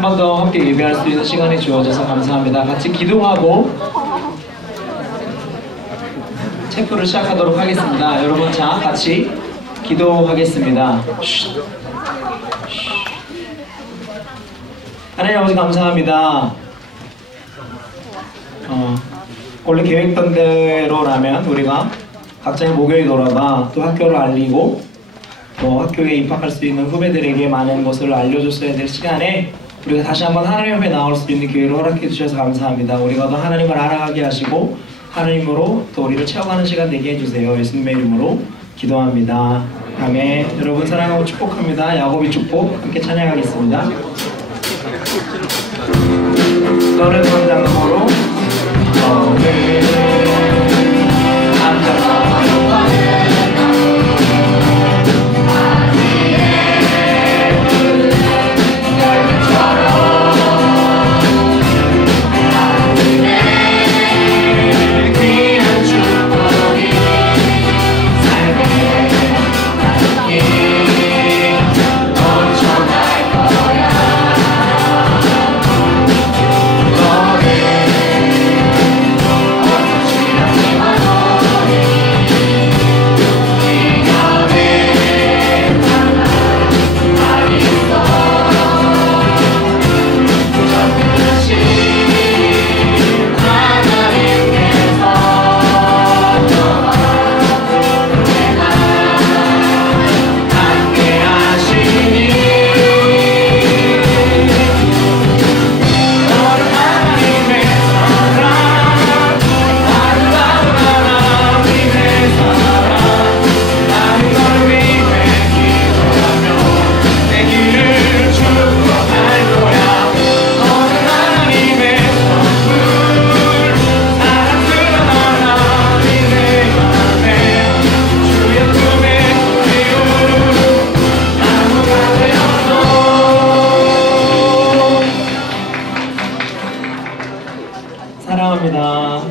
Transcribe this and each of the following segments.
한 번 더 함께 예배할 수 있는 시간이 주어져서 감사합니다. 같이 기도하고 체프를 시작하도록 하겠습니다. 여러분, 자, 같이 기도하겠습니다. 하나님 아버지 감사합니다. 원래 계획된 대로라면 우리가 각자의 목요일 돌아가 또 학교를 알리고 또 학교에 입학할 수 있는 후배들에게 많은 것을 알려줬어야 될 시간에 우리가 다시 한번 하나님 앞에 나올 수 있는 기회를 허락해 주셔서 감사합니다. 우리가 더 하나님을 알아가게 하시고 하나님으로 또 우리를 채워가는 시간 되게 해주세요. 예수님의 이름으로 기도합니다. 아멘. 여러분 사랑하고 축복합니다. 야곱의 축복 함께 찬양하겠습니다. 너는 성장으로 너는 사랑합니다.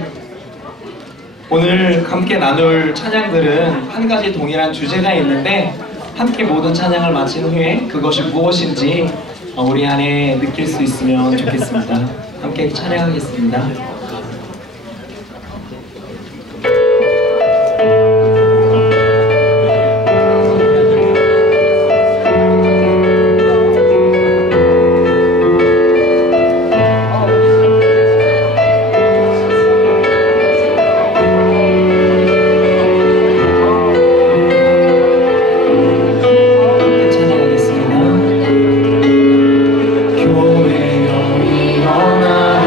오늘 함께 나눌 찬양들은 한 가지 동일한 주제가 있는데 함께 모든 찬양을 마친 후에 그것이 무엇인지 우리 안에 느낄 수 있으면 좋겠습니다. 함께 찬양하겠습니다. 교회여 일어나라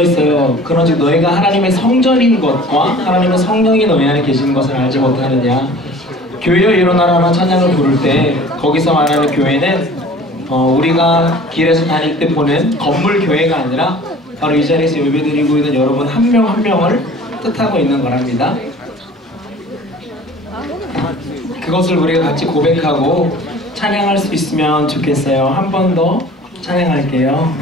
써 있어요. 그런즉 너희가 하나님의 성전인 것과 하나님의 성령이 너희 안에 계시는 것을 알지 못하느냐. 교회여 일어나라는 찬양을 부를 때 거기서 말하는 교회는 우리가 길에서 다닐 때 보는 건물 교회가 아니라 바로 이 자리에서 예배드리고 있는 여러분 한 명 한 명을 뜻하고 있는 거랍니다. 그것을 우리가 같이 고백하고 찬양할 수 있으면 좋겠어요. 한 번 더 찬양할게요.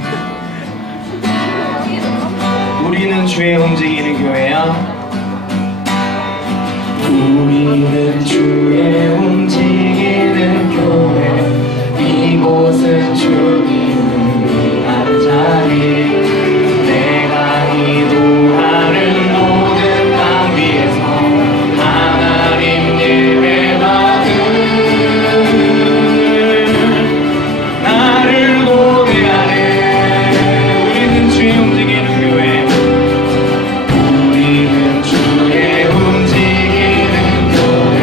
우리는 주의 움직이는 교회야. 우리는 주의 움직이는 교회. 이곳은 주님이 한 자리. 내가 기도하는 모든 땅 위에서 하나님 예배 받은 나를 고대하네. 우리는 주의 움직이는 교회. 우리는 주의 움직이는 교회.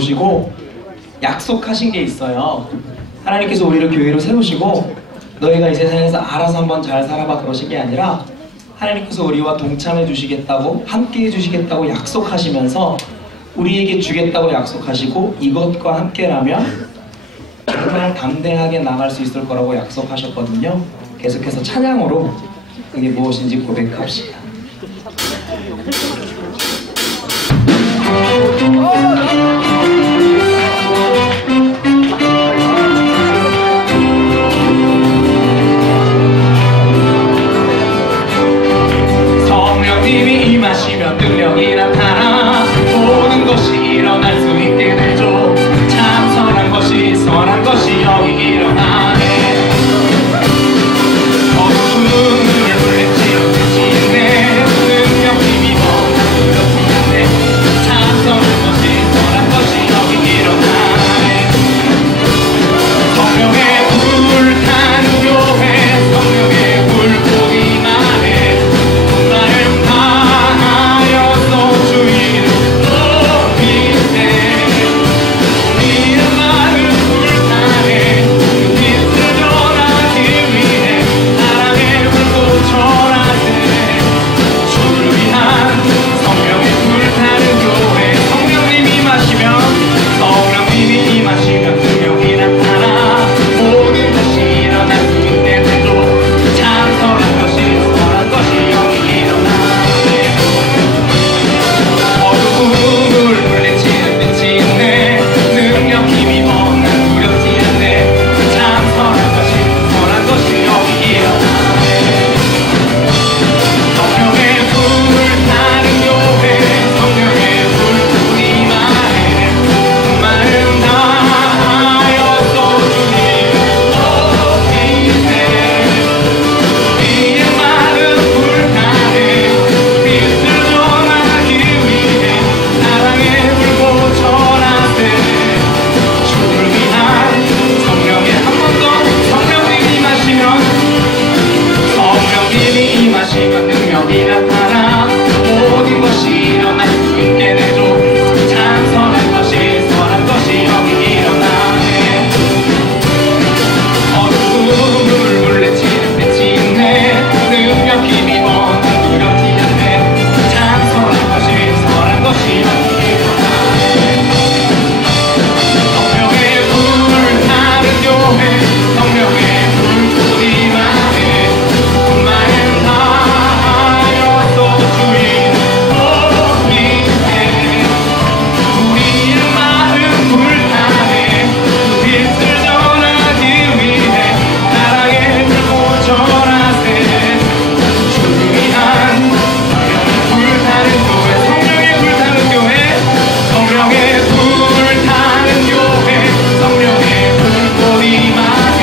부르시고 약속하신 게 있어요. 하나님께서 우리를 교회로 세우시고 너희가 이 세상에서 알아서 한번 잘 살아봐 그러신 게 아니라 하나님께서 우리와 동참해 주시겠다고 함께 해 주시겠다고 약속하시면서 우리에게 주겠다고 약속하시고 이것과 함께라면 정말 담대하게 나갈 수 있을 거라고 약속하셨거든요. 계속해서 찬양으로 그게 무엇인지 고백합시다. 성령님이 임하시면 능력이 나타나 모든 것이 일어날 수 있게 되죠. 참 선한 것이 선한 것이 여기 일어나네. 어둠을 물리치는 빛인데 능력 힘이 멈추었네. 참 선한 것이 선한 것이 여기 일어나네. 성령의 불타는 교회 성령의 불꽃이 나네. 마음 다하여서 주의를 높이세. 우리의 마음 불타네. 그 빛을 전하기 위해 사랑의 불꽃 전하세. 주를 위한 성령의 불타는 교회. 성령님이 임하시면 성령님이 임하시면 능력이 나타나 모든 것이 일어날 수 있게 되죠. 참 선한 것이 선한 것이 여기 일어나네. 어두움을 물리치는 빛이 있네. 능력 힘이 난 두렵지 않네. 참 선한 것이 여기 일어나네. 성령의 불타는 교회 성령의 불꽃이 나네. 마음 다하여서 주님을 높이세. 우리의 마음 불타네. 빛을 전하기 위해 사랑의 불꽃 전하세. 주를 위한 성령의 한 번 더 성령님이 임하시면 성령님이 임하시면 능력이 나타나 모든 것이 일어날 수 있게 되죠. 참 선한 것이 선한 것이 여기 일어나네. 어둠을 물리치는 빛이 있네. 능력 힘이 난 두렵지 않네. 참 선한 것이 여기 일어나네. 성령의 불타는 교회 성령의 불꽃이 나네. 마음 다하여서 주의 높이세. 우리의 마음 불타네. 그 빛을 전하기 위해 사랑의 불꽃 전하세. 주를 위한 성령의 불타는 교회 성령의 불타는 교회 성령의 불타는 교회 성령의 불꽃이 나네.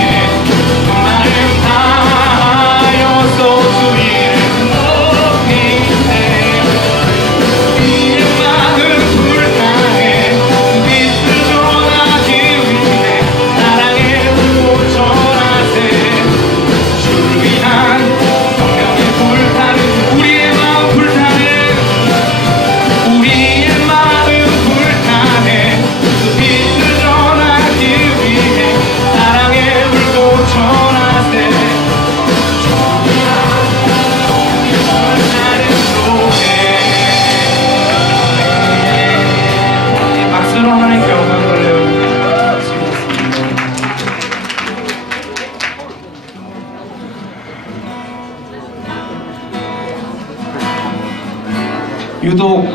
마음 다하여서 주의를 높이세. 우리의 마음 불타네. 그 빛을 전하기 위해 사랑의 불꽃 전하세. 주를 위한 성령의 불타는 우리의 마음 불타네. 우리의 마음 불타네. 그 빛을 전하기 위해 사랑의 불꽃 전하세. 주를 위한 성령의 불타는 교회. 박수로 하나님께 영광 돌려드리겠습니다. 유독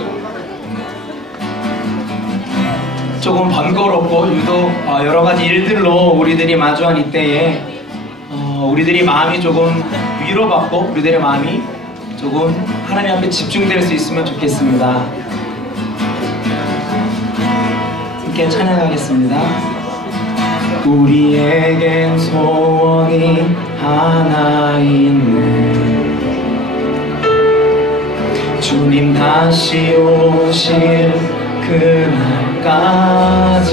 조금 번거롭고 유독 여러 가지 일들로 우리들이 마주한 이때에 우리들이 마음이 조금 위로받고 우리들의 마음이 조금 하나님 앞에 집중될 수 있으면 좋겠습니다. 함께 찬양하겠습니다. 우리에겐 소원이 하나 있네. 주님 다시 오실 그날까지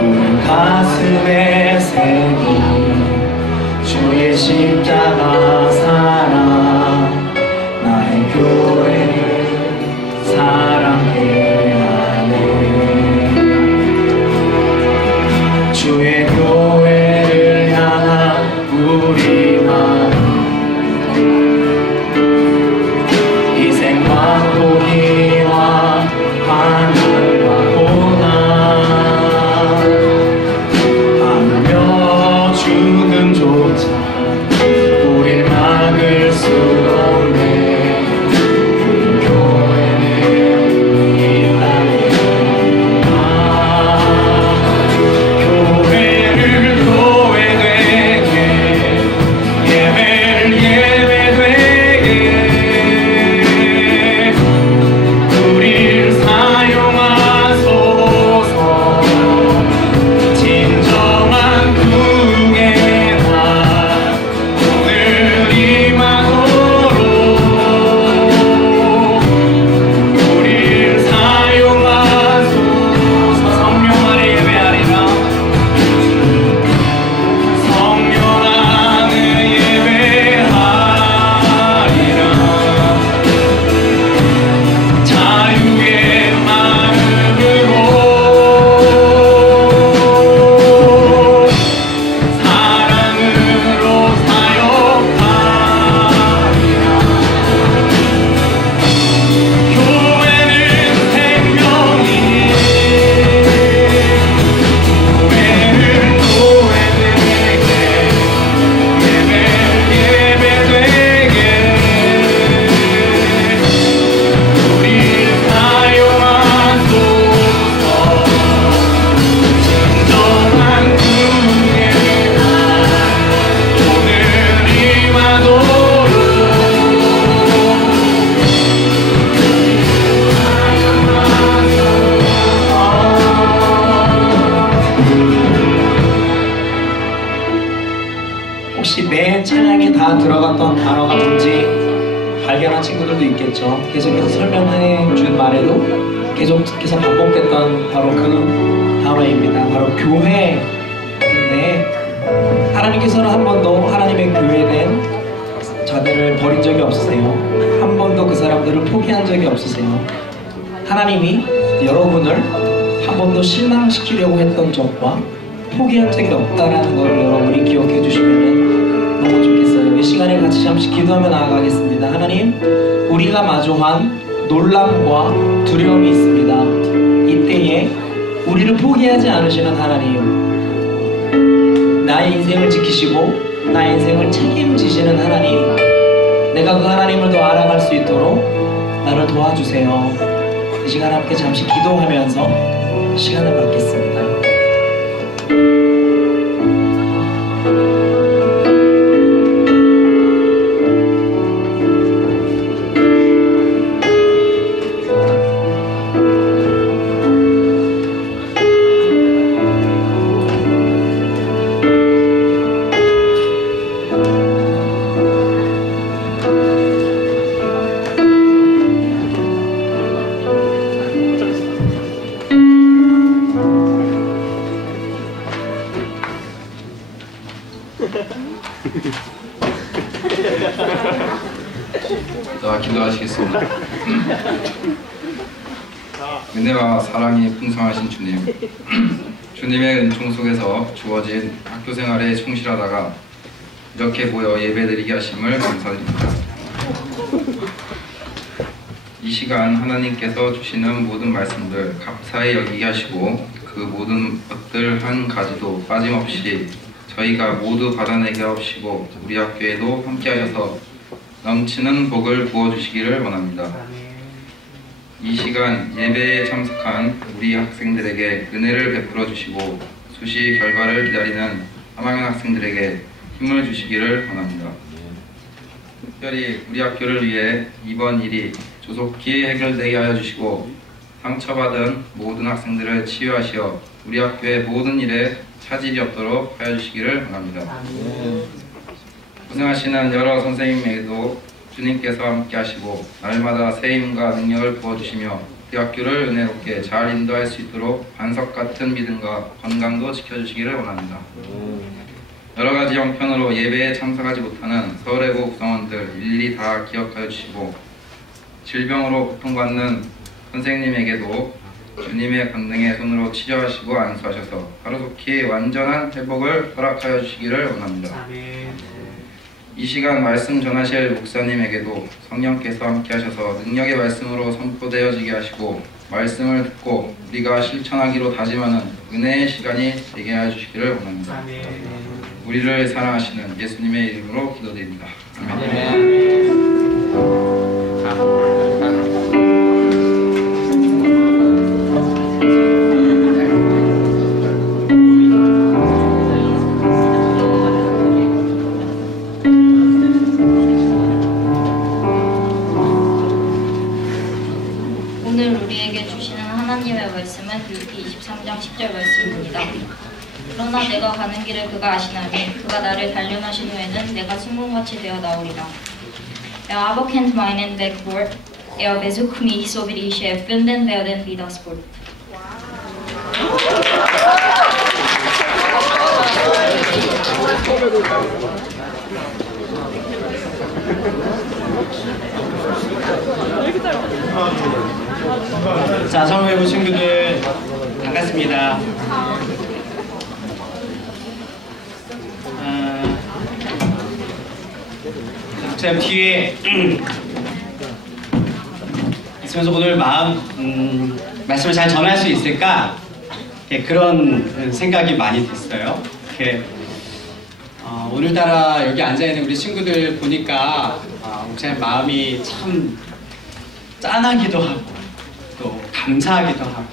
우리 가슴에 새긴 주의 십자가 사랑 나의 교회를 사랑해. 주의 교회를 향한 우리만 희생과 포기와 하늘과 고난 하며 죽음조차 우릴 막을 수 없네. 우리 교회는 이 땅에 교회를 교회되게 예배를 예배되게 우릴 사용하소서. 진정한 궁의 날 오늘 임하도록 우릴 사용하소서. 성령 안에 예배하리라. 성령 안에 예배하리라. 자유의 마음으로 사랑으로 사역하리라. 교회는 생명이 교회는 교회되게 예배를 예배되게 우릴 사용하소서. 진정한 궁의 날 오늘 임하도록 혹시 매 찬양에 다 들어갔던 단어가 뭔지 발견한 친구들도 있겠죠. 계속해서 설명해 준 말에도 계속해서 반복됐던 바로 그 단어입니다. 바로 교회인데, 하나님께서는 한 번도 하나님의 교회된 자들을 버린 적이 없으세요. 한 번도 그 사람들을 포기한 적이 없으세요. 하나님이 여러분을 한 번도 실망시키려고 했던 적과 포기한 적이 없다라는 걸 여러분이 기억해 주시면 너무 좋겠어요. 이 시간에 같이 잠시 기도하며 나아가겠습니다. 하나님, 우리가 마주한 놀람과 두려움이 있습니다. 이때에 우리를 포기하지 않으시는 하나님, 나의 인생을 지키시고 나의 인생을 책임지시는 하나님, 내가 그 하나님을 더 알아갈 수 있도록 나를 도와주세요. 이 시간 함께 잠시 기도하면서 시간을 갖겠습니다. 자, 기도하시겠습니다. 은혜와 사랑이 풍성하신 주님, 주님의 은총 속에서 주어진 학교 생활에 충실하다가 이렇게 모여 예배드리게 하심을 감사드립니다. 이 시간 하나님께서 주시는 모든 말씀들 감사히 여기게 하시고 그 모든 것들 한 가지도 빠짐없이 저희가 모두 받아내게 하시고 우리 학교에도 함께하셔서 넘치는 복을 부어주시기를 원합니다. 이 시간 예배에 참석한 우리 학생들에게 은혜를 베풀어 주시고 수시 결과를 기다리는 3학년 학생들에게 힘을 주시기를 원합니다. 특별히 우리 학교를 위해 이번 일이 조속히 해결되게 하여 주시고 상처받은 모든 학생들을 치유하시어 우리 학교의 모든 일에 차질이 없도록 하여 주시기를 원합니다. 고생하시는 여러 선생님에게도 주님께서 함께 하시고 날마다 새 힘과 능력을 부어주시며 우리 학교를 은혜롭게 잘 인도할 수 있도록 반석 같은 믿음과 건강도 지켜주시기를 원합니다. 여러 가지 형편으로 예배에 참석하지 못하는 서울예고 구성원들 일일이 다 기억하여 주시고 질병으로 고통받는 선생님에게도 주님의 권능의 손으로 치료하시고 안수하셔서 하루속히 완전한 회복을 허락하여 주시기를 원합니다. 이 시간 말씀 전하실 목사님에게도 성령께서 함께하셔서 능력의 말씀으로 선포되어지게 하시고 말씀을 듣고 우리가 실천하기로 다짐하는 은혜의 시간이 되게 해주시기를 원합니다. 우리를 사랑하시는 예수님의 이름으로 기도드립니다. 아멘. 오늘 우리에게 주시는 하나님의 말씀은 율기 23장 10절 말씀입니다. 그러나 내가 가는 길을 그가 아시나니 그가 나를 단련하신 후에는 내가 승공같이 되어 나오리라. Er aber kennt meinen Weg fort, er besucht mich, so wie ich finden werden wie das Wort. 자, 성회부 친구들 반갑습니다. 목사님 뒤에 있으면서 오늘 말씀을 잘 전할 수 있을까? 그런 생각이 많이 됐어요. 오늘따라 여기 앉아있는 우리 친구들 보니까 목사님 마음이 참 짠하기도 하고 또 감사하기도 하고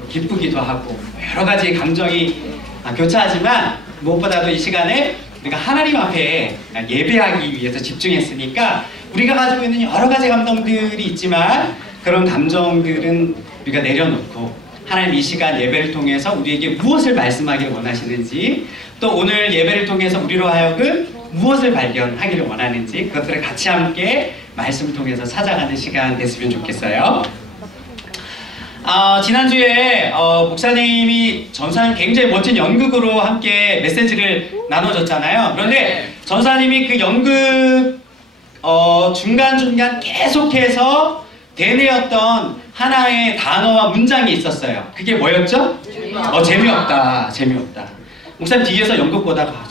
또 기쁘기도 하고 여러 가지 감정이 교차하지만 무엇보다도 이 시간에 우리가 하나님 앞에 예배하기 위해서 집중했으니까 우리가 가지고 있는 여러 가지 감정들이 있지만 그런 감정들은 우리가 내려놓고 하나님 이 시간 예배를 통해서 우리에게 무엇을 말씀하기를 원하시는지 또 오늘 예배를 통해서 우리로 하여금 무엇을 발견하기를 원하는지 그것들을 같이 함께 말씀을 통해서 찾아가는 시간 됐으면 좋겠어요. 지난주에 목사님이 전사님 굉장히 멋진 연극으로 함께 메시지를 나눠줬잖아요. 그런데 전사님이 그 연극 중간중간 계속해서 되뇌었던 하나의 단어와 문장이 있었어요. 그게 뭐였죠? 재미없다. 재미없다. 목사님 뒤에서 연극 보다가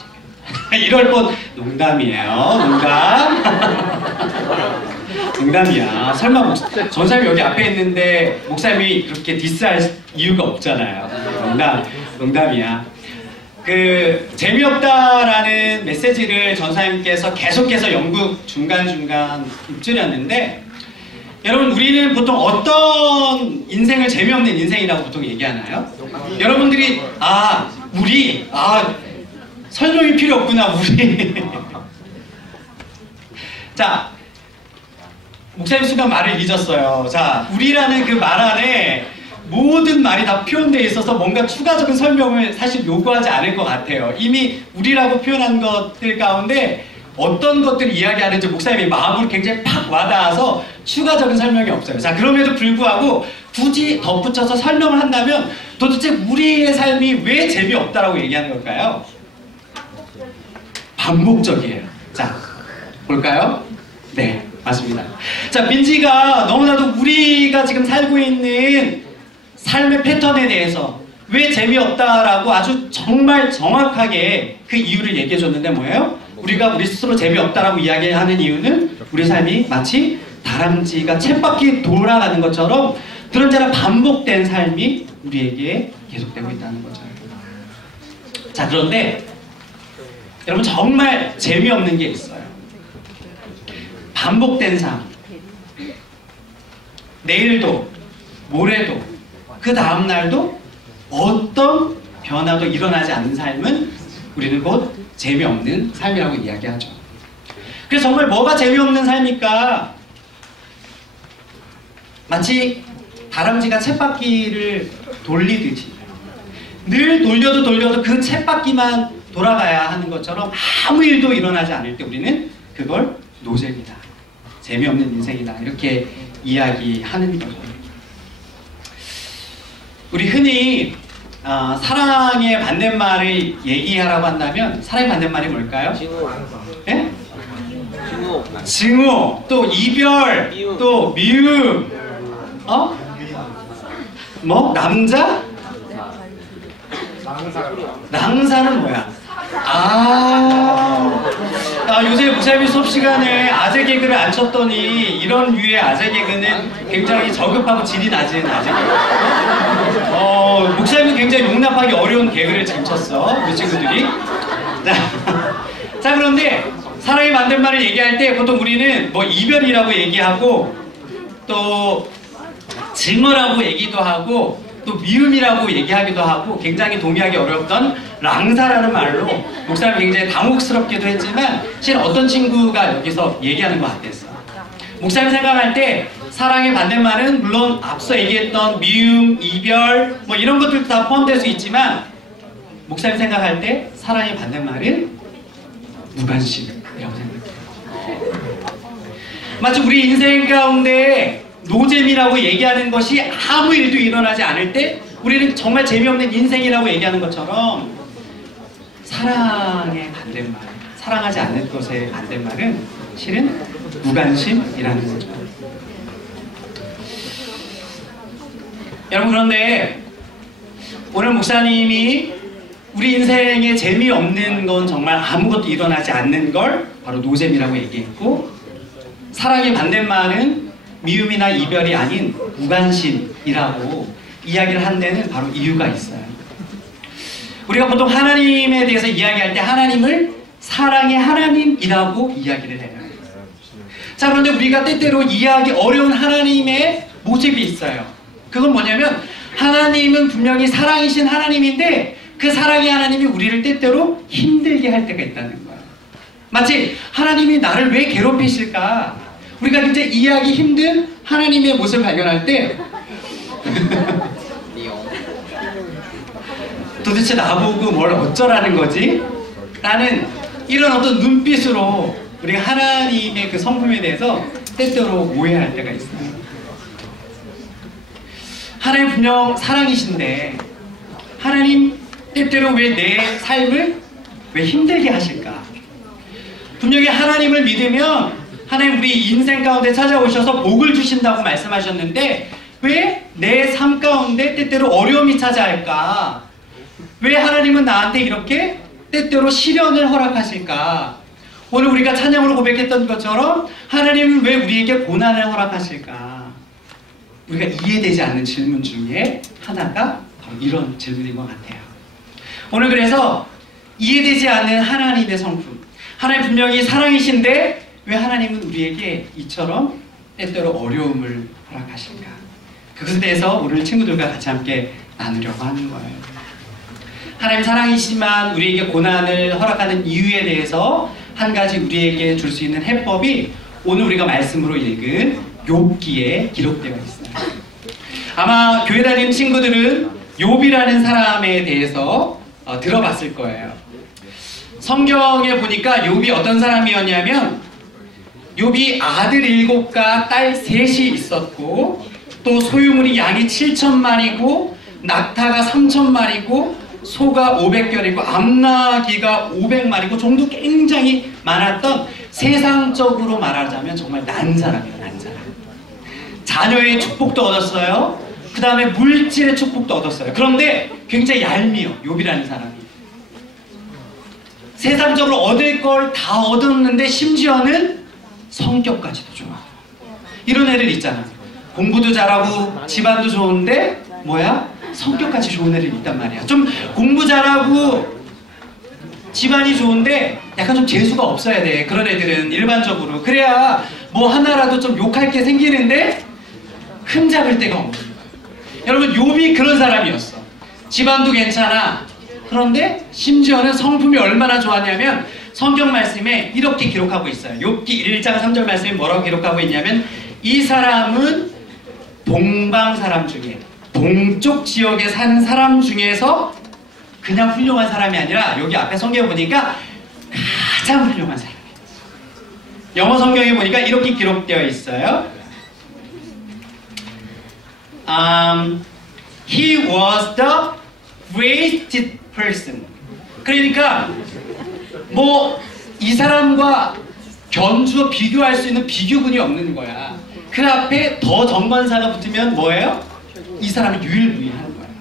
이럴 뻔 농담이에요. 농담. 농담이야. 설마 전사님이 여기 앞에 있는데 목사님이 그렇게 디스할 이유가 없잖아요. 농담이야. 재미없다라는 메시지를 전사님께서 계속해서 연극 중간중간 읊조렸는데 여러분 우리는 보통 어떤 인생을 재미없는 인생이라고 보통 얘기하나요? 여러분들이 설명이 필요 없구나 우리. 자, 목사님 순간 말을 잊었어요. 자, 우리라는 그 말 안에 모든 말이 다 표현되어 있어서 뭔가 추가적인 설명을 사실 요구하지 않을 것 같아요. 이미 우리라고 표현한 것들 가운데 어떤 것들을 이야기하는지 목사님이 마음으로 굉장히 팍 와닿아서 추가적인 설명이 없어요. 자, 그럼에도 불구하고 굳이 덧붙여서 설명을 한다면 도대체 우리의 삶이 왜 재미없다라고 얘기하는 걸까요? 반복적이에요. 자, 볼까요? 네, 맞습니다. 자, 민지가 너무나도 우리가 지금 살고 있는 삶의 패턴에 대해서 왜 재미없다라고 아주 정말 정확하게 그 이유를 얘기해 줬는데 뭐예요? 우리가 우리 스스로 재미없다라고 이야기하는 이유는 우리 삶이 마치 다람쥐가 쳇바퀴 돌아가는 것처럼 그런저나 반복된 삶이 우리에게 계속되고 있다는 거죠. 자, 그런데 여러분 정말 재미없는 게 있어요. 반복된 삶. 내일도 모레도 그 다음날도 어떤 변화도 일어나지 않는 삶은 우리는 곧 재미없는 삶이라고 이야기하죠. 그래서 정말 뭐가 재미없는 삶일까? 마치 다람쥐가 쳇바퀴를 돌리듯이 늘 돌려도 그 쳇바퀴만 돌아가야 하는 것처럼 아무 일도 일어나지 않을 때 우리는 그걸 노잼이다, 재미없는 인생이다 이렇게 이야기하는 거죠. 우리 흔히 사랑의 반대말을 얘기하라고 한다면 사랑의 반대말이 뭘까요? 예? 증오, 또 이별, 또 미움, 뭐? 남자? 낭사는 뭐야? 요새 목사님이 수업 시간에 아재 개그를 안 쳤더니 이런 류의 아재 개그는 굉장히 저급하고 질이 낮은 아재 개그. 목사님은 굉장히 용납하기 어려운 개그를 잘 쳤어, 우리 친구들이. 자, 그런데 사랑의 반대말을 얘기할 때 보통 우리는 뭐 이별이라고 얘기하고 또 증오라고 얘기도 하고 또 미움이라고 얘기하기도 하고 굉장히 동의하기 어려웠던 랑사라는 말로 목사님 굉장히 당혹스럽기도 했지만 실은 어떤 친구가 여기서 얘기하는 것 같았어. 목사님 생각할 때 사랑의 반대말은 물론 앞서 얘기했던 미움, 이별 뭐 이런 것들도 다 포함될 수 있지만 목사님 생각할 때 사랑의 반대말은 무관심이라고 생각해요. 마치 우리 인생 가운데 노잼이라고 얘기하는 것이 아무 일도 일어나지 않을 때 우리는 정말 재미없는 인생이라고 얘기하는 것처럼 사랑의 반대말, 사랑하지 않는 것의 반대말은 실은 무관심이라는 거죠. 여러분, 그런데 오늘 목사님이 우리 인생에 재미없는 건 정말 아무것도 일어나지 않는 걸 바로 노잼이라고 얘기했고, 사랑의 반대말은 미움이나 이별이 아닌 무관심이라고 이야기를 한 데는 바로 이유가 있어요. 우리가 보통 하나님에 대해서 이야기할 때 하나님을 사랑의 하나님이라고 이야기를 해요. 자, 그런데 우리가 때때로 이해하기 어려운 하나님의 모습이 있어요. 그건 뭐냐면 하나님은 분명히 사랑이신 하나님인데 그 사랑의 하나님이 우리를 때때로 힘들게 할 때가 있다는 거예요. 마치 하나님이 나를 왜 괴롭히실까? 우리가 진짜 이해하기 힘든 하나님의 모습을 발견할 때 도대체 나보고 뭘 어쩌라는 거지? 라는 이런 어떤 눈빛으로 우리가 하나님의 그 성품에 대해서 때때로 오해할 때가 있어요. 하나님 분명 사랑이신데 하나님 때때로 왜 내 삶을 왜 힘들게 하실까? 분명히 하나님을 믿으면 하나님 우리 인생 가운데 찾아오셔서 복을 주신다고 말씀하셨는데 왜 내 삶 가운데 때때로 어려움이 찾아올까? 왜 하나님은 나한테 이렇게 때때로 시련을 허락하실까? 오늘 우리가 찬양으로 고백했던 것처럼 하나님은 왜 우리에게 고난을 허락하실까? 우리가 이해되지 않는 질문 중에 하나가 바로 이런 질문인 것 같아요. 오늘 그래서 이해되지 않는 하나님의 성품, 하나님 분명히 사랑이신데 왜 하나님은 우리에게 이처럼 때때로 어려움을 허락하실까? 그것에 대해서 오늘 친구들과 같이 함께 나누려고 하는 거예요. 하나님 사랑이시지만 우리에게 고난을 허락하는 이유에 대해서 한 가지 우리에게 줄 수 있는 해법이 오늘 우리가 말씀으로 읽은 욥기에 기록되어 있어요. 아마 교회 다니는 친구들은 욥이라는 사람에 대해서 들어봤을 거예요. 성경에 보니까 욥이 어떤 사람이었냐면 욥이 아들 7과 딸 3이 있었고 또 소유물이 양이 7,000마리고 낙타가 3,000마리고 소가 500결이고 암나귀가 500마리고 종도 굉장히 많았던 세상적으로 말하자면 정말 난 사람이에요. 난 사람. 자녀의 축복도 얻었어요. 그 다음에 물질의 축복도 얻었어요. 그런데 굉장히 얄미워. 욥이라는 사람이. 세상적으로 얻을 걸 다 얻었는데 심지어는 성격까지도 좋아. 이런 애들 있잖아. 공부도 잘하고 집안도 좋은데 뭐야? 성격까지 좋은 애들 있단 말이야. 좀 공부 잘하고 집안이 좋은데 약간 좀 재수가 없어야 돼. 그런 애들은 일반적으로. 그래야 뭐 하나라도 좀 욕할 게 생기는데 흠잡을 데가 없는 거야. 여러분 욥이 그런 사람이었어. 집안도 괜찮아. 그런데 심지어는 성품이 얼마나 좋았냐면 성경 말씀에 이렇게 기록하고 있어요. 욥기 1장 3절 말씀에 뭐라고 기록하고 있냐면 이 사람은 동방 사람 중에 동쪽 지역에 사는 사람 중에서 그냥 훌륭한 사람이 아니라 여기 앞에 성경에 보니까 가장 훌륭한 사람이에요. 영어 성경에 보니까 이렇게 기록되어 있어요. He was the greatest person. 그러니까 뭐 이 사람과 견주어 비교할 수 있는 비교군이 없는 거야. 그 앞에 더 정관사가 붙으면 뭐예요? 이 사람이 유일무이한 거예요.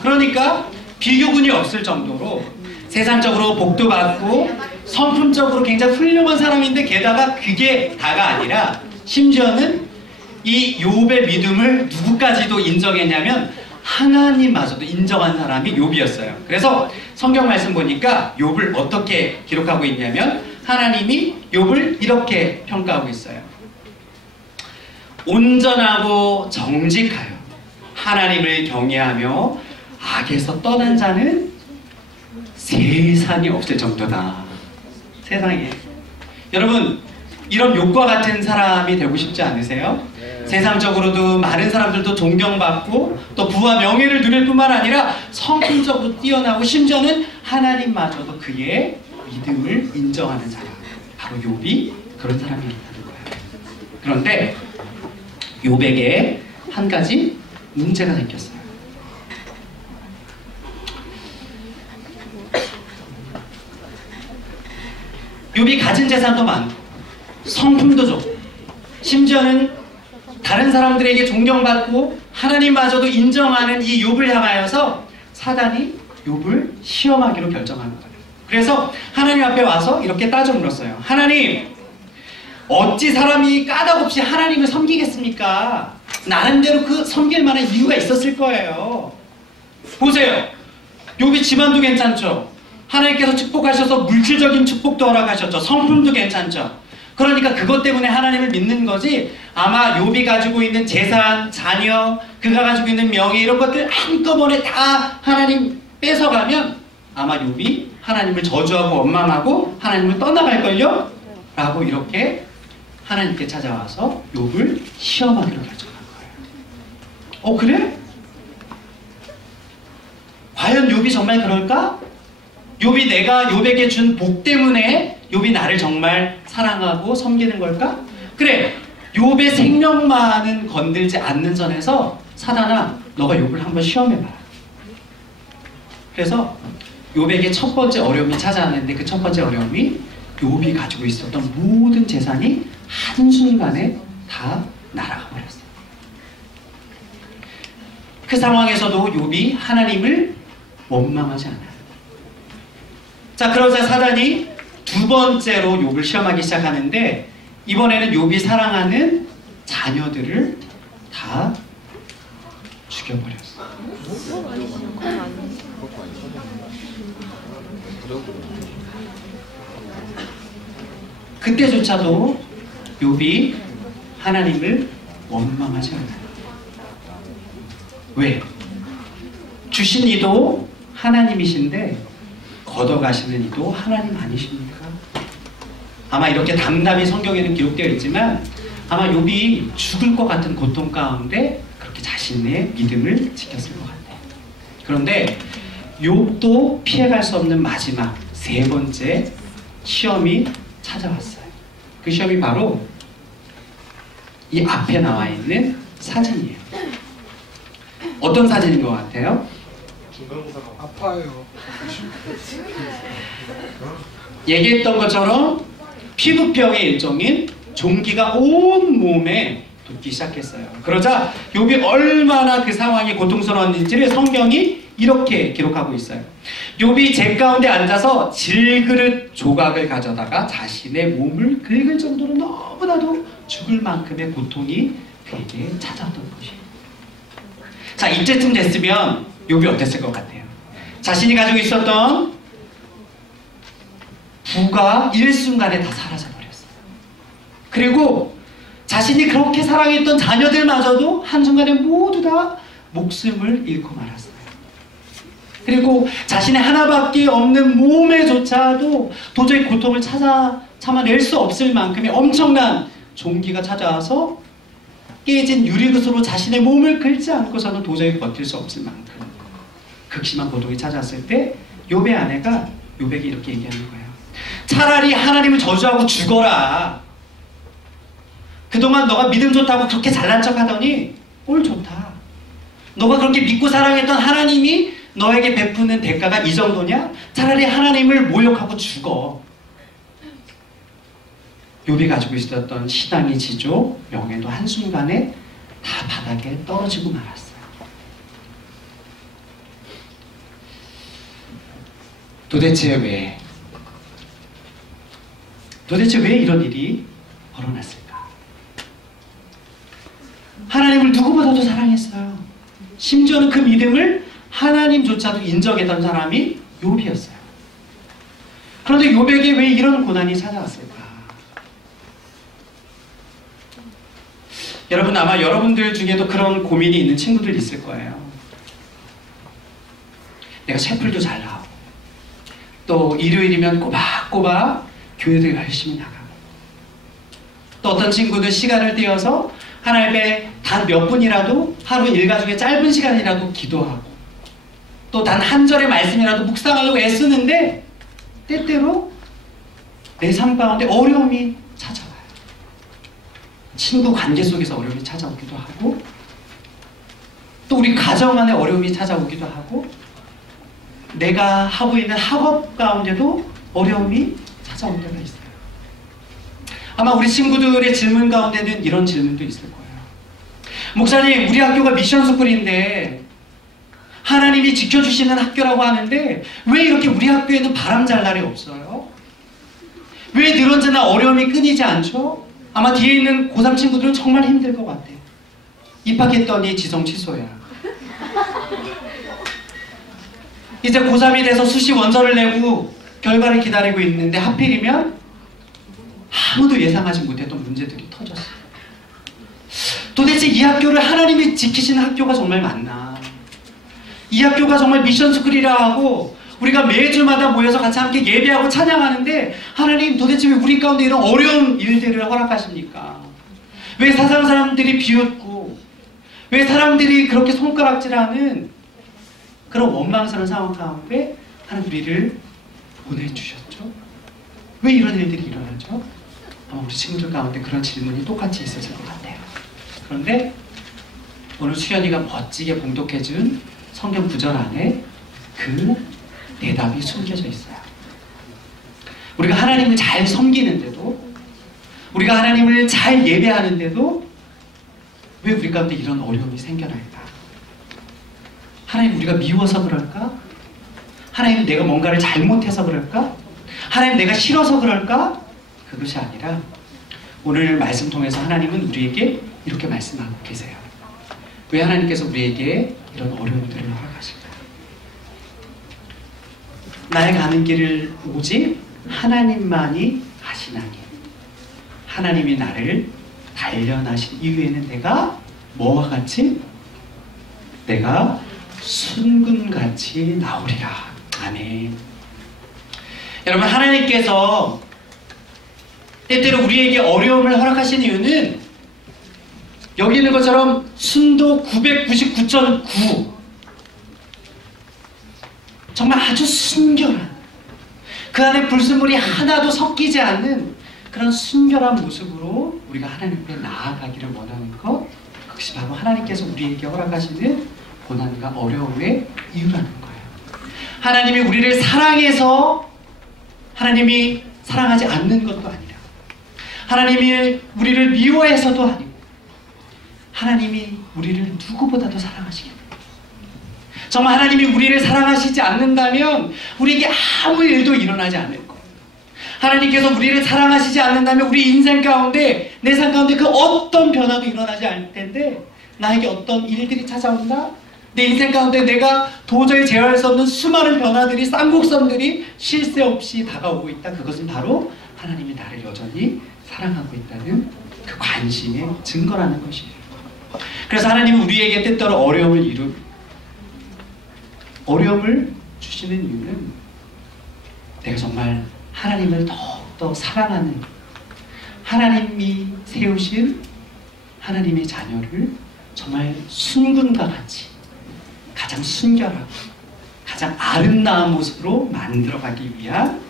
그러니까 비교군이 없을 정도로 세상적으로 복도 받고 성품적으로 굉장히 훌륭한 사람인데, 게다가 그게 다가 아니라 심지어는 이 욥의 믿음을 누구까지도 인정했냐면 하나님마저도 인정한 사람이 욥이었어요. 그래서 성경 말씀 보니까 욥을 어떻게 기록하고 있냐면 하나님이 욥을 이렇게 평가하고 있어요. 온전하고 정직하여 하나님을 경외하며 악에서 떠난 자는 세상에 없을 정도다. 세상에. 여러분, 이런 욥과 같은 사람이 되고 싶지 않으세요? 세상적으로도 많은 사람들도 존경받고 또 부와 명예를 누릴 뿐만 아니라 성품적으로 뛰어나고 심지어는 하나님마저도 그의 믿음을 인정하는 사람, 바로 욥이 그런 사람이었다는 거예요. 그런데 욥에게 한 가지 문제가 생겼어요. 욥이 가진 재산도 많고 성품도 좋고 심지어는 다른 사람들에게 존경받고 하나님마저도 인정하는 이 욥을 향하여서 사단이 욥을 시험하기로 결정한 거예요. 그래서 하나님 앞에 와서 이렇게 따져 물었어요. 하나님, 어찌 사람이 까닭없이 하나님을 섬기겠습니까? 나름대로 그 섬길 만한 이유가 있었을 거예요. 보세요. 욥이 집안도 괜찮죠? 하나님께서 축복하셔서 물질적인 축복도 허락하셨죠. 성품도 괜찮죠. 그러니까 그것 때문에 하나님을 믿는 거지, 아마 욥이 가지고 있는 재산, 자녀, 그가 가지고 있는 명예 이런 것들 한꺼번에 다 하나님 뺏어가면 아마 욥이 하나님을 저주하고 원망하고 하나님을 떠나갈걸요? 라고 이렇게 하나님께 찾아와서 욥을 시험하기로 결정한 거예요. 그래? 과연 욥이 정말 그럴까? 욥이 내가 욥에게 준 복 때문에 욥이 나를 정말 사랑하고 섬기는 걸까? 그래, 욥의 생명만은 건들지 않는 선에서 사단아, 너가 욥을 한번 시험해봐라. 그래서 욥에게 첫 번째 어려움이 찾아왔는데 그 첫 번째 어려움이 욥이 가지고 있었던 모든 재산이 한순간에 다 날아가 버렸어요. 그 상황에서도 욥이 하나님을 원망하지 않아요. 자, 그러자 사단이 두 번째로 욥을 시험하기 시작하는데 이번에는 욥이 사랑하는 자녀들을 다 죽여버렸어요. 그때조차도 욥이 하나님을 원망하지 않아요. 왜? 주신 이도 하나님이신데 걷어가시는 이도 하나님 아니십니까? 아마 이렇게 담담히 성경에는 기록되어 있지만 아마 욥이 죽을 것 같은 고통 가운데 그렇게 자신의 믿음을 지켰을 것 같아요. 그런데 욥도 피해갈 수 없는 마지막 세 번째 시험이 찾아왔어요. 그 시험이 바로 이 앞에 나와 있는 사진이에요. 어떤 사진인 것 같아요? 아파요. 얘기했던 것처럼 피부병의 일종인 종기가 온 몸에 돋기 시작했어요. 그러자 욥이 얼마나 그 상황이 고통스러웠는지를 성경이 이렇게 기록하고 있어요. 욥이 재 가운데 앉아서 질그릇 조각을 가져다가 자신의 몸을 긁을 정도로 너무나도 죽을 만큼의 고통이 그에게 찾아왔던 것이에요. 자, 이때쯤 됐으면 욥이 어땠을 것 같아요? 자신이 가지고 있었던 부가 일순간에 다 사라져버렸어요. 그리고 자신이 그렇게 사랑했던 자녀들마저도 한순간에 모두 다 목숨을 잃고 말았어요. 그리고 자신의 하나밖에 없는 몸에조차도 도저히 고통을 참아낼 수 없을 만큼의 엄청난 종기가 찾아와서 깨진 유리구슬로 자신의 몸을 긁지 않고서는 도저히 버틸 수 없을 만큼 극심한 고통이 찾아왔을 때 욥의 아내가 욥에게 이렇게 얘기하는 거예요. 차라리 하나님을 저주하고 죽어라. 그동안 너가 믿음 좋다고 그렇게 잘난 척 하더니 꼴 좋다. 너가 그렇게 믿고 사랑했던 하나님이 너에게 베푸는 대가가 이 정도냐? 차라리 하나님을 모욕하고 죽어. 욥이 가지고 있었던 신앙의 지조, 명예도 한순간에 다 바닥에 떨어지고 말았어요. 도대체 왜 이런 일이 벌어났을까? 하나님을 누구보다도 사랑했어요. 심지어는 그 믿음을 하나님조차도 인정했던 사람이 욥이었어요. 그런데 욥에게 왜 이런 고난이 찾아왔을까? 여러분, 아마 여러분들 중에도 그런 고민이 있는 친구들 있을 거예요. 내가 셰플도 잘 나오고 또 일요일이면 꼬박꼬박 교회도 열심히 나가고 또 어떤 친구들 시간을 떼어서 하나님의 단 몇 분이라도 하루 일과중에 짧은 시간이라도 기도하고 또 단 한 절의 말씀이라도 묵상하려고 애쓰는데 때때로 내 삶 가운데 어려움이 찾아와요. 친구 관계 속에서 어려움이 찾아오기도 하고 또 우리 가정 안에 어려움이 찾아오기도 하고 내가 하고 있는 학업 가운데도 어려움이 찾아올 때가 있어요. 아마 우리 친구들의 질문 가운데는 이런 질문도 있을 거예요. 목사님, 우리 학교가 미션스쿨인데 하나님이 지켜주시는 학교라고 하는데 왜 이렇게 우리 학교에는 바람 잘 날이 없어요? 왜 늘 언제나 어려움이 끊이지 않죠? 아마 뒤에 있는 고3 친구들은 정말 힘들 것 같아요. 입학했더니 지성 취소야. 이제 고3이 돼서 수시 원서를 내고 결과를 기다리고 있는데 하필이면 아무도 예상하지 못했던 문제들이 터졌어요. 도대체 이 학교를 하나님이 지키시는 학교가 정말 맞나? 이 학교가 정말 미션스쿨이라 하고 우리가 매주마다 모여서 같이 함께 예배하고 찬양하는데 하나님 도대체 왜 우리 가운데 이런 어려운 일들을 허락하십니까? 왜 세상 사람들이 비웃고 왜 사람들이 그렇게 손가락질하는 그런 원망스러운 상황 가운데 하나님 우리를 보내주셨죠? 왜 이런 일들이 일어나죠? 아마 우리 친구들 가운데 그런 질문이 똑같이 있었을 것 같아요. 그런데 오늘 수연이가 멋지게 봉독해준 성경 구절 안에 그 대답이 숨겨져 있어요. 우리가 하나님을 잘 섬기는데도 우리가 하나님을 잘 예배하는데도 왜 우리 가운데 이런 어려움이 생겨날까? 하나님 우리가 미워서 그럴까? 하나님 내가 뭔가를 잘못해서 그럴까? 하나님 내가 싫어서 그럴까? 그것이 아니라 오늘 말씀 통해서 하나님은 우리에게 이렇게 말씀하고 계세요. 왜 하나님께서 우리에게 이런 어려움들을 허락하실까? 나의 가는 길을 오직 하나님만이 아시나니 하나님이 나를 단련하신 이후에는 내가 뭐와 같이? 내가 순금같이 나오리라. 아멘. 여러분, 하나님께서 때때로 우리에게 어려움을 허락하신 이유는 여기 있는 것처럼 순도 999.9 정말 아주 순결한 그 안에 불순물이 하나도 섞이지 않는 그런 순결한 모습으로 우리가 하나님 앞에 나아가기를 원하는 것, 그것이 바로 하나님께서 우리에게 허락하시는 고난과 어려움의 이유라는 거예요. 하나님이 우리를 사랑해서 하나님이 사랑하지 않는 것도 아니라 하나님이 우리를 미워해서도 아니고 하나님이 우리를 누구보다도 사랑하시기 때문에 정말 하나님이 우리를 사랑하시지 않는다면 우리에게 아무 일도 일어나지 않을 거예요. 하나님께서 우리를 사랑하시지 않는다면 우리 인생 가운데 내 삶 가운데 그 어떤 변화도 일어나지 않을 텐데 나에게 어떤 일들이 찾아온다? 내 인생 가운데 내가 도저히 제어할 수 없는 수많은 변화들이 쌍곡선들이 쉴 새 없이 다가오고 있다. 그것은 바로 하나님이 나를 여전히 사랑하고 있다는 그 관심의 증거라는 것이에요. 그래서 하나님은 우리에게 때때로 어려움을 주시는 이유는 내가 정말 하나님을 더욱더 사랑하는 하나님이 세우신 하나님의 자녀를 정말 순금과 같이 가장 순결하고 가장 아름다운 모습으로 만들어가기 위한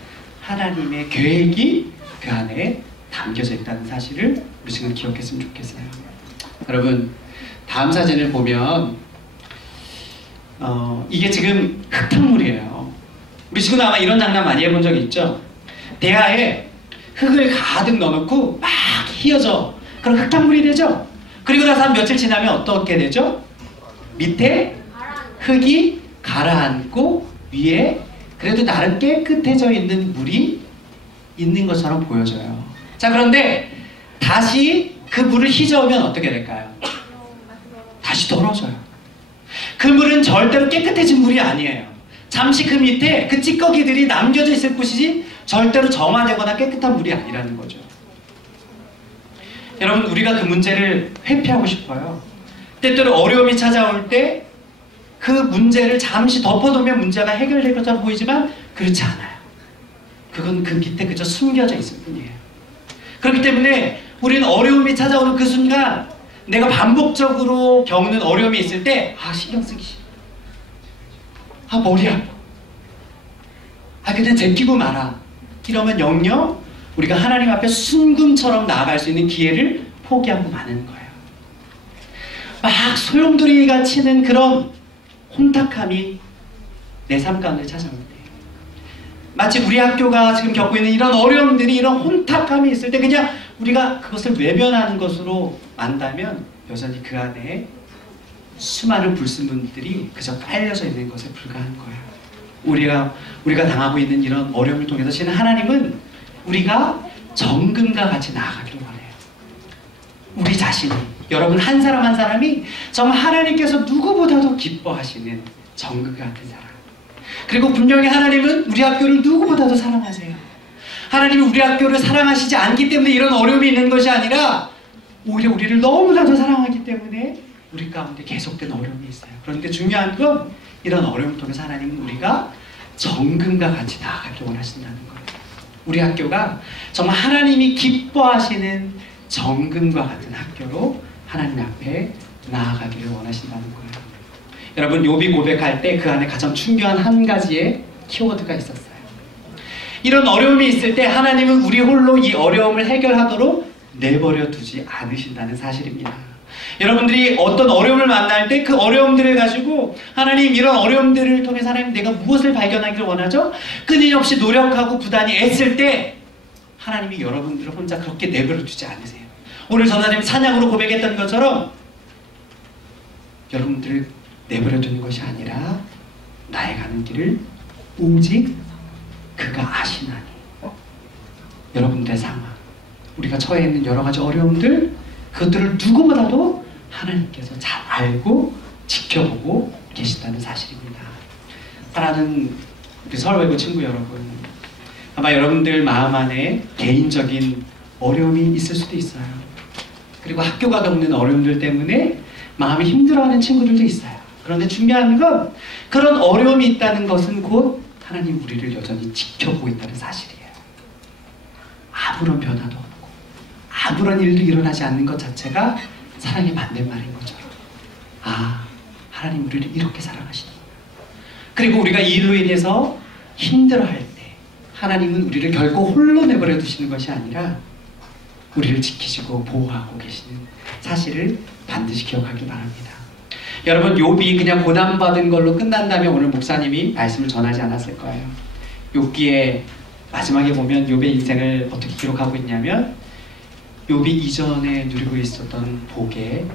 하나님의 계획이 그 안에 담겨져 있다는 사실을 우리 지금 기억했으면 좋겠어요. 여러분, 다음 사진을 보면 이게 지금 흙탕물이에요. 우리 지금 아마 이런 장난 많이 해본 적 있죠? 대야에 흙을 가득 넣어놓고 막 휘어져. 그럼 흙탕물이 되죠? 그리고 나서 한 며칠 지나면 어떻게 되죠? 밑에 흙이 가라앉고 위에 그래도 나름 깨끗해져 있는 물이 있는 것처럼 보여져요. 자, 그런데 다시 그 물을 휘저으면 어떻게 될까요? 다시 더러워져요. 그 물은 절대로 깨끗해진 물이 아니에요. 잠시 그 밑에 그 찌꺼기들이 남겨져 있을 곳이지 절대로 정화되거나 깨끗한 물이 아니라는 거죠. 여러분, 우리가 그 문제를 회피하고 싶어요. 때때로 어려움이 찾아올 때 그 문제를 잠시 덮어두면 문제가 해결될 것처럼 보이지만 그렇지 않아요. 그건 그 밑에 그저 숨겨져 있을 뿐이에요. 그렇기 때문에 우리는 어려움이 찾아오는 그 순간 내가 반복적으로 겪는 어려움이 있을 때 신경 쓰기 싫어. 머리 아파. 그냥 제끼고 말아. 이러면 영영 우리가 하나님 앞에 순금처럼 나아갈 수 있는 기회를 포기하고 마는 거예요. 막 소용돌이가 치는 그런 혼탁함이 내 삶 가운데 찾아올 때, 마치 우리 학교가 지금 겪고 있는 이런 어려움들이, 이런 혼탁함이 있을 때 그냥 우리가 그것을 외면하는 것으로 만다면 여전히 그 안에 수많은 불순물들이 그저 깔려져 있는 것에 불과한 거예요. 우리가 당하고 있는 이런 어려움을 통해서 지금 하나님은 우리가 정금과 같이 나아가기를 원해요. 우리 자신이, 여러분 한 사람 한 사람이 정말 하나님께서 누구보다도 기뻐하시는 정금과 같은 사람. 그리고 분명히 하나님은 우리 학교를 누구보다도 사랑하세요. 하나님은 우리 학교를 사랑하시지 않기 때문에 이런 어려움이 있는 것이 아니라 오히려 우리를 너무나도 사랑하기 때문에 우리 가운데 계속된 어려움이 있어요. 그런데 중요한 건 이런 어려움을 통해서 하나님은 우리가 정금과 같이 나아가길 원하신다는 거예요. 우리 학교가 정말 하나님이 기뻐하시는 정금과 같은 학교로 하나님 앞에 나아가기를 원하신다는 거예요. 여러분, 욥이 고백할 때 그 안에 가장 중요한 한 가지의 키워드가 있었어요. 이런 어려움이 있을 때 하나님은 우리 홀로 이 어려움을 해결하도록 내버려 두지 않으신다는 사실입니다. 여러분들이 어떤 어려움을 만날 때 그 어려움들을 가지고 하나님, 이런 어려움들을 통해서 하나님 내가 무엇을 발견하기를 원하죠? 끊임없이 노력하고 부단히 애쓸 때 하나님이 여러분들을 혼자 그렇게 내버려 두지 않으세요. 오늘 전사님이 찬양으로 고백했던 것처럼 여러분들을 내버려 두는 것이 아니라 나의 가는 길을 오직 그가 아시나니. 여러분들의 상황, 우리가 처해 있는 여러 가지 어려움들, 그것들을 누구보다도 하나님께서 잘 알고 지켜보고 계신다는 사실입니다. 사랑하는 우리 서울외고 친구 여러분, 아마 여러분들 마음 안에 개인적인 어려움이 있을 수도 있어요. 그리고 학교가 겪는 어려움들 때문에 마음이 힘들어하는 친구들도 있어요. 그런데 중요한 건 그런 어려움이 있다는 것은 곧 하나님 우리를 여전히 지켜보고 있다는 사실이에요. 아무런 변화도 없고 아무런 일도 일어나지 않는 것 자체가 사랑의 반대말인 것처럼, 하나님 우리를 이렇게 사랑하시는구나. 그리고 우리가 이 일로 인해서 힘들어할 때 하나님은 우리를 결코 홀로 내버려 두시는 것이 아니라 우리를 지키시고 보호하고 계시는 사실을 반드시 기억하기 바랍니다. 여러분, 욥이 그냥 고난받은 걸로 끝난다면 오늘 목사님이 말씀을 전하지 않았을 거예요. 욥기의 마지막에 보면 욥의 인생을 어떻게 기록하고 있냐면, 욥이 이전에 누리고 있었던 복에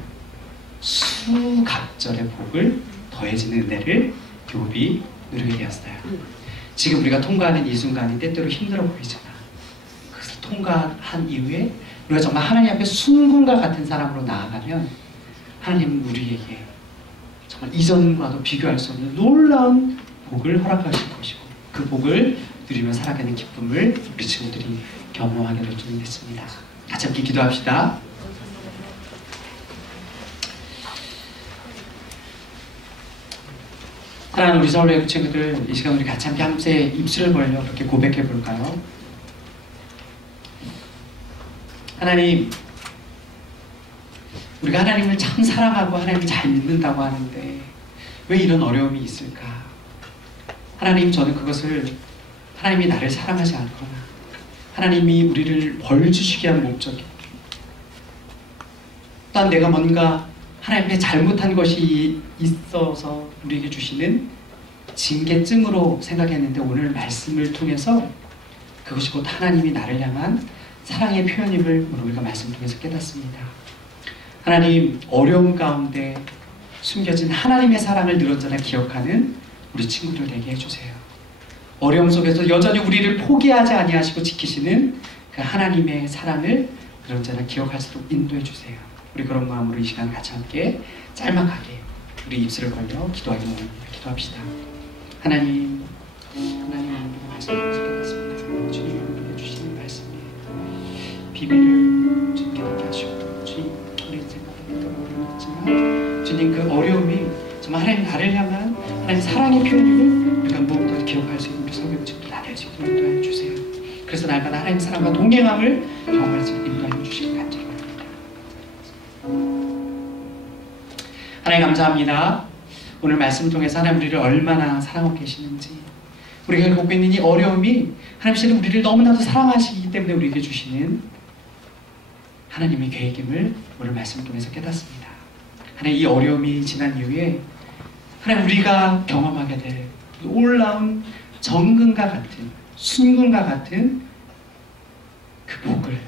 수갑절의 복을 더해지는 은혜를 욥이 누리게 되었어요. 지금 우리가 통과하는 이 순간이 때때로 힘들어 보이잖아. 그것을 통과한 이후에 우리가 정말 하나님 앞에 순금과 같은 사람으로 나아가면 하나님은 우리에게 정말 이전과도 비교할 수 없는 놀라운 복을 허락하실 것이고, 그 복을 누리며 살아가는 기쁨을 우리 친구들이 경험하게 될 줄을 믿습니다. 같이 함께 기도합시다. 사랑하는 우리 서울외고 친구들, 이 시간 우리 같이 함께 함께 입술을 벌려 그렇게 고백해 볼까요? 하나님, 우리가 하나님을 참 사랑하고 하나님을 잘 믿는다고 하는데 왜 이런 어려움이 있을까? 하나님, 저는 그것을 하나님이 나를 사랑하지 않거나 하나님이 우리를 벌 주시기 위한 목적이, 또한 내가 뭔가 하나님의 잘못한 것이 있어서 우리에게 주시는 징계증으로 생각했는데 오늘 말씀을 통해서 그것이 곧 하나님이 나를 향한 사랑의 표현임을 우리가 말씀을 통해서 깨닫습니다. 하나님, 어려움 가운데 숨겨진 하나님의 사랑을 늘 언제나 기억하는 우리 친구들 되게 해주세요. 어려움 속에서 여전히 우리를 포기하지 아니하시고 지키시는 그 하나님의 사랑을 늘 언제나 기억할 수 있도록 인도해 주세요. 우리 그런 마음으로 이 시간 같이 함께 짤막하게 우리 입술을 걸려 기도하기 원합니다. 기도합시다. 하나님 오늘의 말씀을 깨닫습니다. 주님이 우리에게 주시는 말씀이 비밀을 주님께 알게 하시고, 주님, 우리 생각보다 어려웠지만 주님 그 어려움이 정말 하나님 나를 향한 하나님 사랑의 표현임을 우리가 무엇보다 기억할 수 있는 우리 설교 친구들 나를 수 있도록 인도하여 주세요. 그래서 날마다 하나님 사랑과 동행함을 경험할 수 있도록 인도하여 주시기 간절히 바랍니다. 하나님 감사합니다. 오늘 말씀을 통해서 하나님 우리를 얼마나 사랑하고 계시는지, 우리가 겪고 있는 이 어려움이 하나님께서는 우리를 너무나도 사랑하시기 때문에 우리에게 주시는 하나님의 계획임을 오늘 말씀을 통해서 깨닫습니다. 하나님 이 어려움이 지난 이후에 하나님 우리가 경험하게 될 놀라운 정금과 같은 순금과 같은 그 복을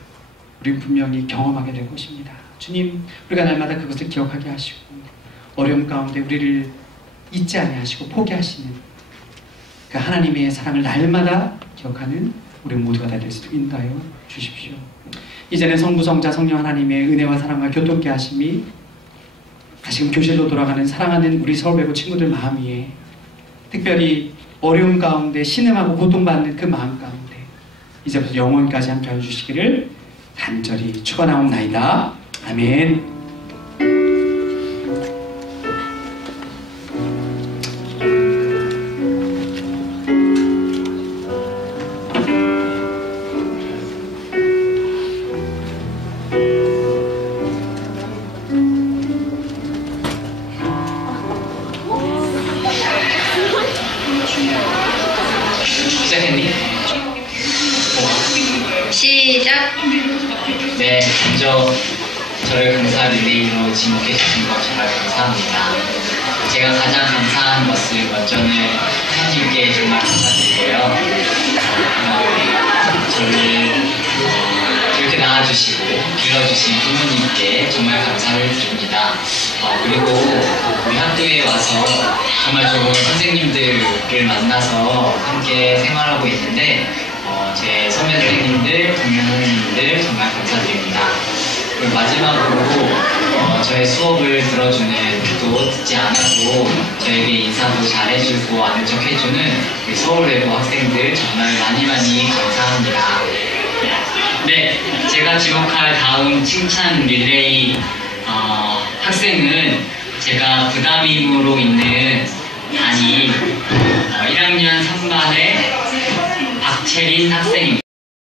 우리 분명히 경험하게 될 것입니다. 주님, 우리가 날마다 그것을 기억하게 하시고 어려움 가운데 우리를 잊지 아니하시고 포기하시는 그 하나님의 사랑을 날마다 기억하는 우리 모두가 다 될 수 있도록 인도하여 주십시오. 이제는 성부, 성자, 성령 하나님의 은혜와 사랑과 교통케 하심이 다시금 교실로 돌아가는 사랑하는 우리 서울배구 친구들 마음 위에, 특별히 어려움 가운데 신음하고 고통받는 그 마음 가운데 이제부터 영원까지 함께 해주시기를 간절히 축원하옵나이다. 아멘. 시작했니? 시작! 네, 먼저 저를 감사 릴레이로 지목해 주신 것 정말 감사합니다. 제가 가장 감사한 것은 먼저는 하나님께 정말 감사드리고요. 저를 이렇게 낳아주시고 길러주신 부모님께 정말 감사를 드립니다. 그리고 우리 학교에 와서 정말 좋은 선생님들을 만나서 함께 생활하고 있는데 제 선배 선생님들, 동료 선생님들 정말 감사드립니다. 그리고 마지막으로 저의 수업을 들어주는, 또 듣지 않아도 저에게 인사도 잘해주고 아는 척 해주는 우리 서울외고 학생들 정말 많이 감사합니다. 네, 제가 지목할 다음 칭찬 릴레이 학생은 제가 부담임으로 있는 담임 1학년 3반의 박채린 학생입니다.